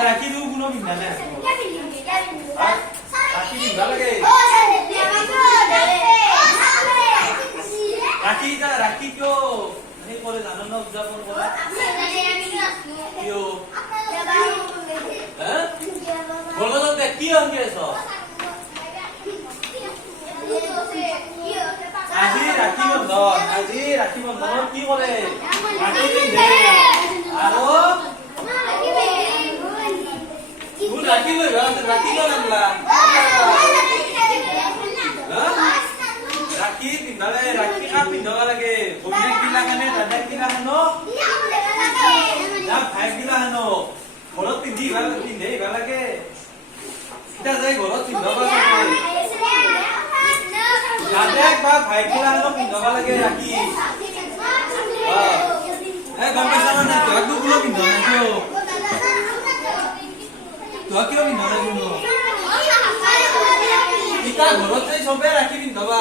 ৰাখি দিও কোনো পিন্ধা নাই ৰাখি পিন্ধা লাগে ৰাখি কিয় সেই কৰে জানো ন উদযাপন কৰে কিয় বলদত কি অংকে আছ আজি ৰাখি বন্ধন কি কৰে ৰাখি পিন্ধে আৰু তুমি ৰাখি লৈ ৰাখি কিয় নামলা ৰাখি পিন্ধালে ৰাখি কাক পিন্ধাব লাগে ভনীয়েক গিলাখানে দাদাক গিলাখানো ভাইক গিলাখানো ঘৰত পিন্ধি পিন্ধে লাগে এতিয়া যাই ঘৰত পিন্ধাব লাগে দাদাক বা ভাইক গিলাখানো পিন্ধাব লাগে ৰাখি গম পাইছা মানে তোক কোনো পিন্ধা নাই কিয় তোক কিয় পিন্ধা নাই কোনো ইটা ঘৰত যাই চবে ৰাখি পিন্ধাবা